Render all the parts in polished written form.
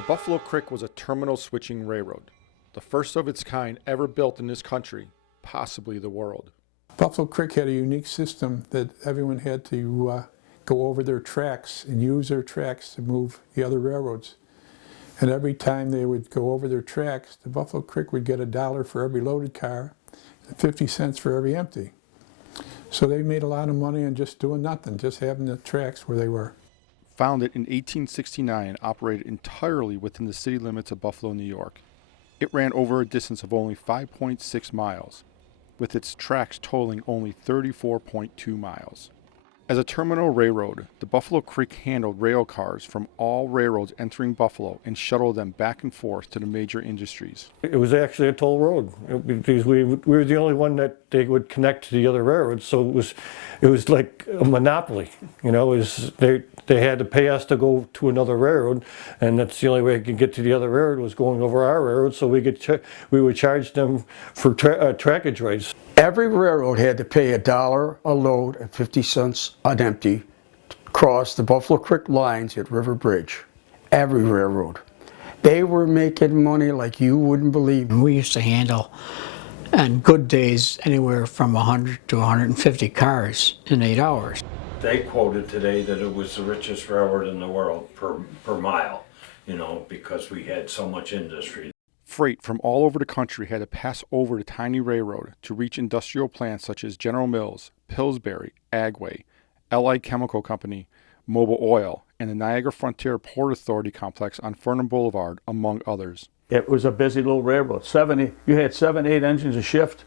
The Buffalo Creek was a terminal switching railroad, the first of its kind ever built in this country, possibly the world. Buffalo Creek had a unique system that everyone had to go over their tracks and use their tracks to move the other railroads. And every time they would go over their tracks, the Buffalo Creek would get $1 for every loaded car and 50 cents for every empty. So they made a lot of money on just doing nothing, just having the tracks where they were. Founded in 1869 and operated entirely within the city limits of Buffalo, New York, it ran over a distance of only 5.6 miles, with its tracks totaling only 34.2 miles. As a terminal railroad, the Buffalo Creek handled rail cars from all railroads entering Buffalo and shuttled them back and forth to the major industries. It was actually a toll road because we were the only one that they would connect to the other railroads, so it was like a monopoly. You know, they had to pay us to go to another railroad, and that's the only way I could get to the other railroad was going over our railroad, so we would charge them for trackage rights. Every railroad had to pay $1 a load and 50 cents an empty to cross the Buffalo Creek lines at River Bridge. Every railroad. They were making money like you wouldn't believe. We used to handle, on good days, anywhere from 100 to 150 cars in 8 hours. They quoted today that it was the richest railroad in the world per mile, you know, because we had so much industry. Freight from all over the country had to pass over the tiny railroad to reach industrial plants such as General Mills, Pillsbury, Agway, Allied Chemical Company, Mobil Oil, and the Niagara Frontier Port Authority complex on Fernham Boulevard, among others. It was a busy little railroad. You had 7, 8 engines a shift,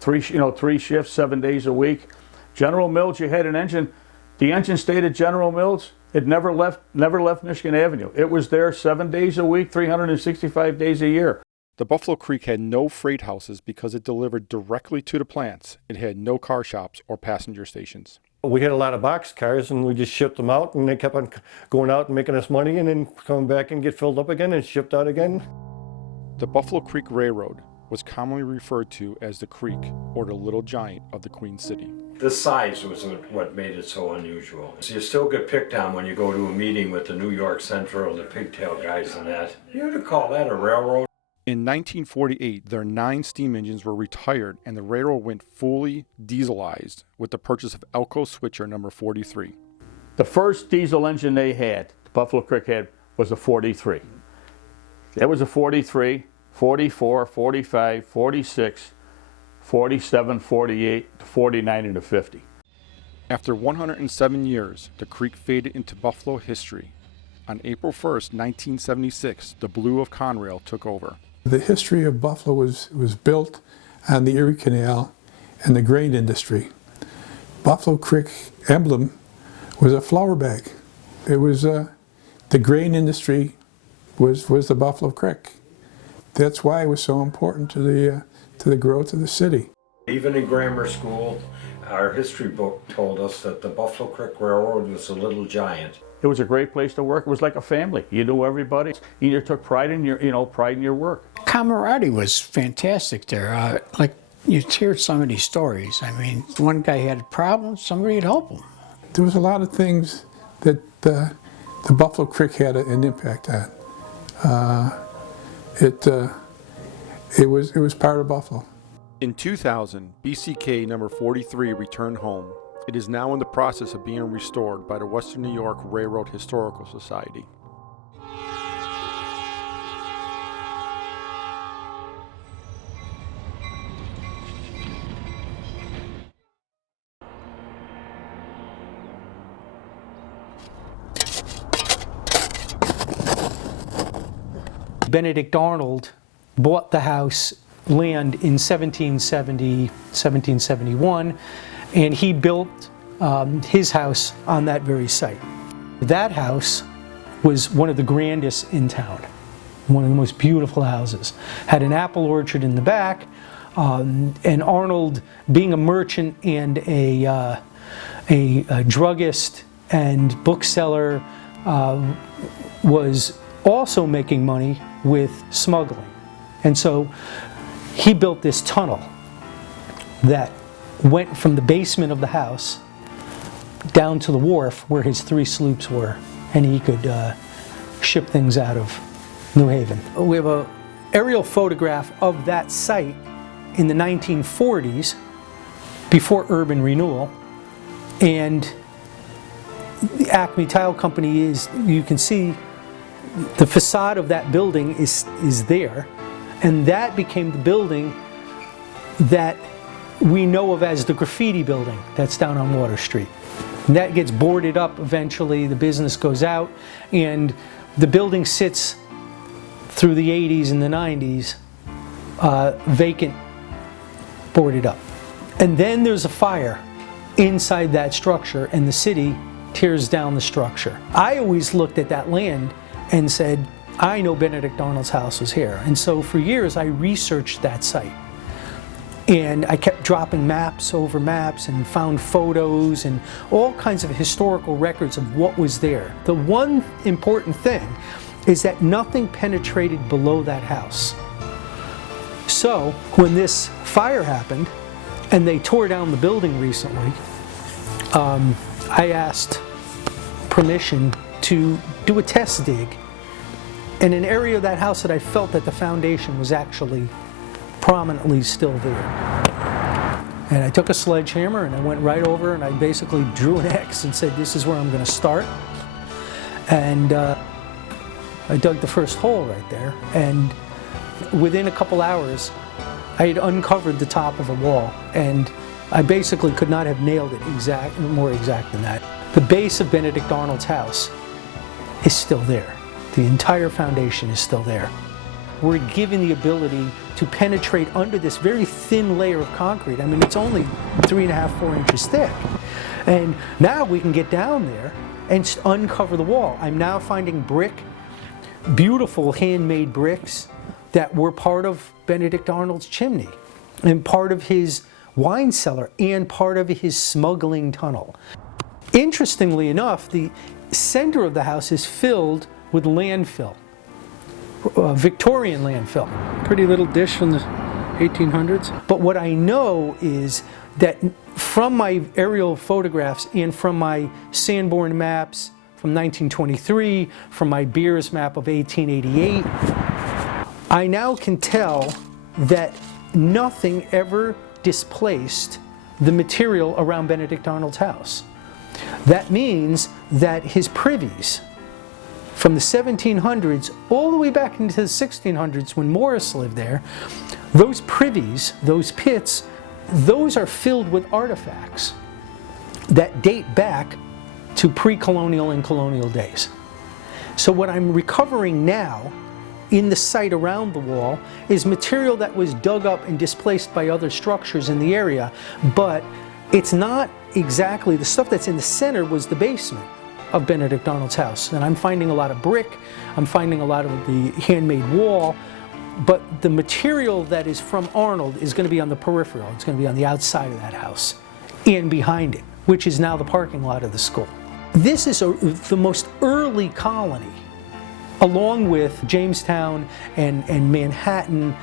three shifts, 7 days a week. General Mills, you had an engine. The engine stayed at General Mills. It never left Michigan Avenue. It was there 7 days a week, 365 days a year. The Buffalo Creek had no freight houses because it delivered directly to the plants. It had no car shops or passenger stations. We had a lot of box cars, and we just shipped them out, and they kept on going out and making us money, and then coming back and get filled up again and shipped out again. The Buffalo Creek Railroad was commonly referred to as the Creek, or the Little Giant of the Queen City. The size was what made it so unusual. So you still get picked on when you go to a meeting with the New York Central, the pigtail guys and that. You would call that a railroad? In 1948, their 9 steam engines were retired and the railroad went fully dieselized with the purchase of Elko Switcher number 43. The first diesel engine they had, the Buffalo Creek had, was a 43. That was a 43, 44, 45, 46, 47, 48, 49, and a 50. After 107 years, the creek faded into Buffalo history. On April 1st, 1976, the Blue of Conrail took over. The history of Buffalo was built on the Erie Canal and the grain industry. Buffalo Creek emblem was a flour bag. It was the grain industry was the Buffalo Creek. That's why it was so important to the growth of the city. Even in grammar school, our history book told us that the Buffalo Creek Railroad was a little giant. It was a great place to work. It was like a family. You knew everybody. You took pride in your work. Camaraderie was fantastic there. Like you hear some of these stories. I mean, one guy had problems, somebody would help him. There was a lot of things that the Buffalo Creek had an impact on. It was part of Buffalo. In 2000, BCK number 43 returned home. It is now in the process of being restored by the Western New York Railroad Historical Society. Benedict Arnold bought the house land in 1771, and he built his house on that very site. That house was one of the grandest in town, one of the most beautiful houses. Had an apple orchard in the back, and Arnold, being a merchant and a druggist and bookseller, was also making money with smuggling. And so he built this tunnel that went from the basement of the house down to the wharf where his 3 sloops were, and he could ship things out of New Haven. We have an aerial photograph of that site in the 1940s, before urban renewal, and the Acme Tile Company is, you can see the facade of that building is there, and that became the building that we know of as the graffiti building that's down on Water Street. And that gets boarded up eventually, the business goes out, and the building sits through the 80s and the 90s vacant, boarded up. And then there's a fire inside that structure and the city tears down the structure. I always looked at that land and said, I know Benedict Arnold's house was here. And so for years I researched that site. And I kept dropping maps over maps and found photos and all kinds of historical records of what was there. The one important thing is that nothing penetrated below that house. So when this fire happened and they tore down the building recently, I asked permission to do a test dig in an area of that house that I felt that the foundation was actually prominently still there. And I took a sledgehammer and I went right over and I basically drew an X and said, this is where I'm going to start. And I dug the first hole right there, and within a couple hours I had uncovered the top of a wall, and I basically could not have nailed it more exact than that. The base of Benedict Arnold's house is still there. The entire foundation is still there. We're given the ability to penetrate under this very thin layer of concrete. I mean, it's only 3.5, 4 inches thick. And now we can get down there and uncover the wall. I'm now finding brick, beautiful handmade bricks that were part of Benedict Arnold's chimney and part of his wine cellar and part of his smuggling tunnel. Interestingly enough, the center of the house is filled with landfill, Victorian landfill. Pretty little dish from the 1800s. But what I know is that from my aerial photographs and from my Sanborn maps from 1923, from my Beers map of 1888, I now can tell that nothing ever displaced the material around Benedict Arnold's house. That means that his privies from the 1700s all the way back into the 1600s when Morris lived there, those privies, those pits, those are filled with artifacts that date back to pre-colonial and colonial days. So what I'm recovering now in the site around the wall is material that was dug up and displaced by other structures in the area, but it's not exactly, the stuff that's in the center was the basement of Benedict Arnold's house. And I'm finding a lot of brick, I'm finding a lot of the handmade wall, but the material that is from Arnold is going to be on the peripheral. It's going to be on the outside of that house and behind it, which is now the parking lot of the school. This is the most early colony, along with Jamestown and Manhattan,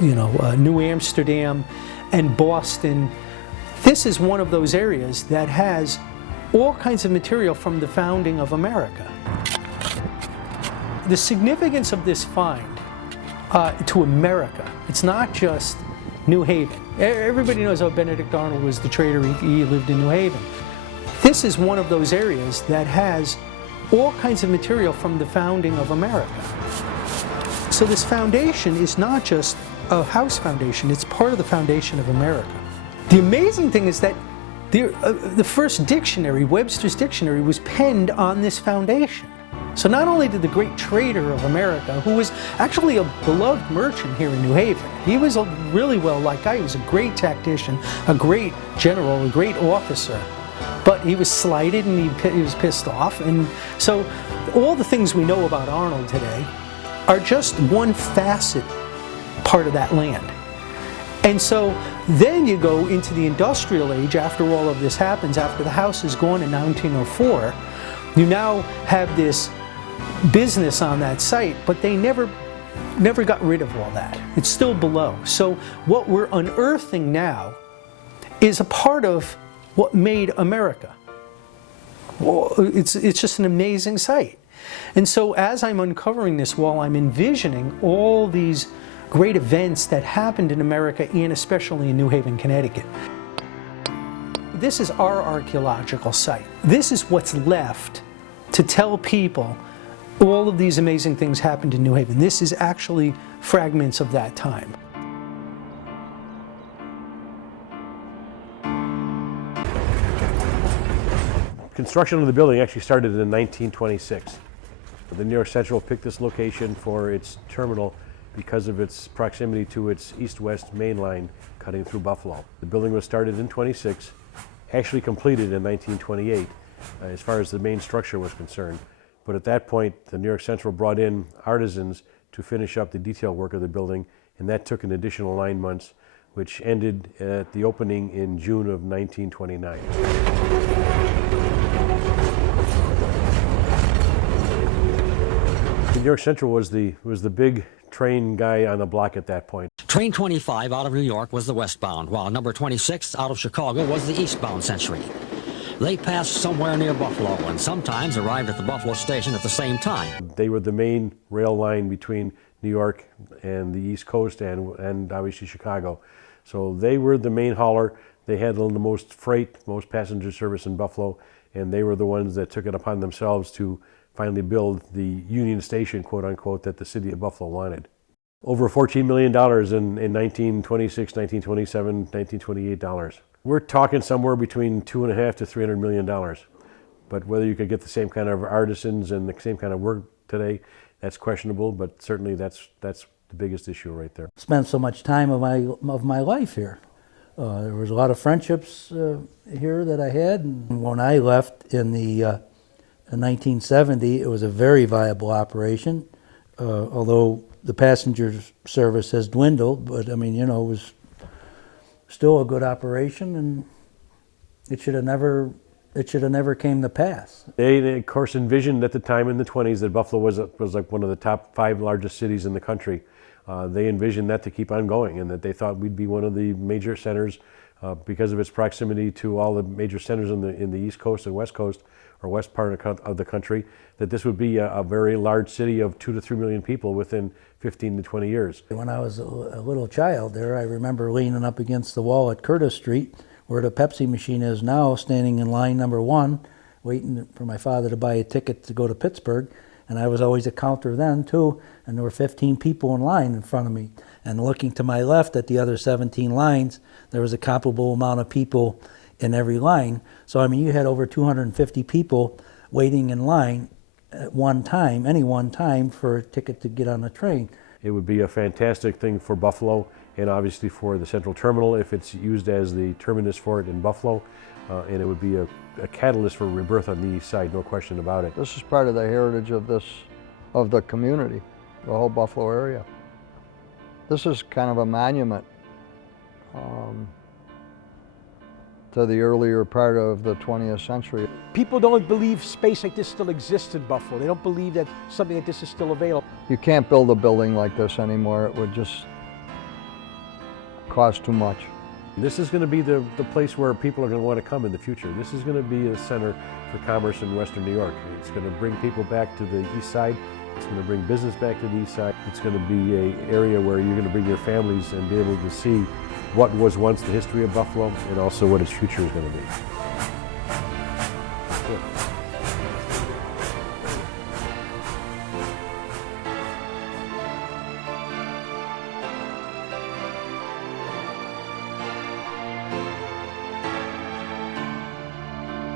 New Amsterdam and Boston. This is one of those areas that has all kinds of material from the founding of America. The significance of this find to America, it's not just New Haven. Everybody knows how Benedict Arnold was the trader, he lived in New Haven. This is one of those areas that has all kinds of material from the founding of America. So this foundation is not just a house foundation, it's part of the foundation of America. The amazing thing is that the first dictionary, Webster's Dictionary, was penned on this foundation. So not only did the great trader of America, who was actually a beloved merchant here in New Haven, he was a really well-liked guy, he was a great tactician, a great general, a great officer, but he was slighted and he was pissed off. And so all the things we know about Arnold today are just one facet part of that land. And so then you go into the industrial age after all of this happens, after the house is gone in 1904, you now have this business on that site, but they never got rid of all that. It's still below. So what we're unearthing now is a part of what made America. Well, it's just an amazing site. And so as I'm uncovering this wall, I'm envisioning all these great events that happened in America and especially in New Haven, Connecticut. This is our archaeological site. This is what's left to tell people all of these amazing things happened in New Haven. This is actually fragments of that time. Construction of the building actually started in 1926. The New York Central picked this location for its terminal because of its proximity to its east-west main line cutting through Buffalo. The building was started in 26, actually completed in 1928 as far as the main structure was concerned. But at that point, the New York Central brought in artisans to finish up the detail work of the building, and that took an additional 9 months, which ended at the opening in June of 1929. New York Central was the big train guy on the block at that point. Train 25 out of New York was the westbound, while number 26 out of Chicago was the eastbound Century. They passed somewhere near Buffalo and sometimes arrived at the Buffalo station at the same time. They were the main rail line between New York and the East Coast and obviously Chicago. So they were the main hauler. They had the most freight, most passenger service in Buffalo, and they were the ones that took it upon themselves to finally build the Union Station, quote unquote, that the city of Buffalo wanted. Over $14 million in 1926, 1927, 1928 dollars. We're talking somewhere between $2.5 to $300 million. But whether you could get the same kind of artisans and the same kind of work today, that's questionable, but certainly that's the biggest issue right there. Spent so much time of my life here. There was a lot of friendships here that I had, and when I left in 1970, it was a very viable operation, although the passenger service has dwindled, but I mean, you know, it was still a good operation, and it should have never came to pass. They of course envisioned at the time in the 20s that Buffalo was like one of the top 5 largest cities in the country. They envisioned that to keep on going, and that they thought we'd be one of the major centers because of its proximity to all the major centers in the East Coast and West Coast, or west part of the country, that this would be a very large city of 2 to 3 million people within 15 to 20 years. When I was a little child there, I remember leaning up against the wall at Curtis Street, where the Pepsi machine is now, standing in line number 1, waiting for my father to buy a ticket to go to Pittsburgh. And I was always a counter then too, and there were 15 people in line in front of me. And looking to my left at the other 17 lines, there was a comparable amount of people in every line. So I mean, you had over 250 people waiting in line at one time, any one time, for a ticket to get on a train. It would be a fantastic thing for Buffalo, and obviously for the Central Terminal if it's used as the terminus for it in Buffalo, and it would be a catalyst for rebirth on the east side, no question about it. This is part of the heritage of the community, the whole Buffalo area. This is kind of a monument to the earlier part of the 20th century. People don't believe space like this still exists in Buffalo. They don't believe that something like this is still available. You can't build a building like this anymore. It would just cost too much. This is going to be the place where people are going to want to come in the future. This is going to be a center for commerce in Western New York. It's going to bring people back to the east side. It's going to bring business back to the east side. It's going to be an area where you're going to bring your families and be able to see what was once the history of Buffalo and also what its future is going to be. Good.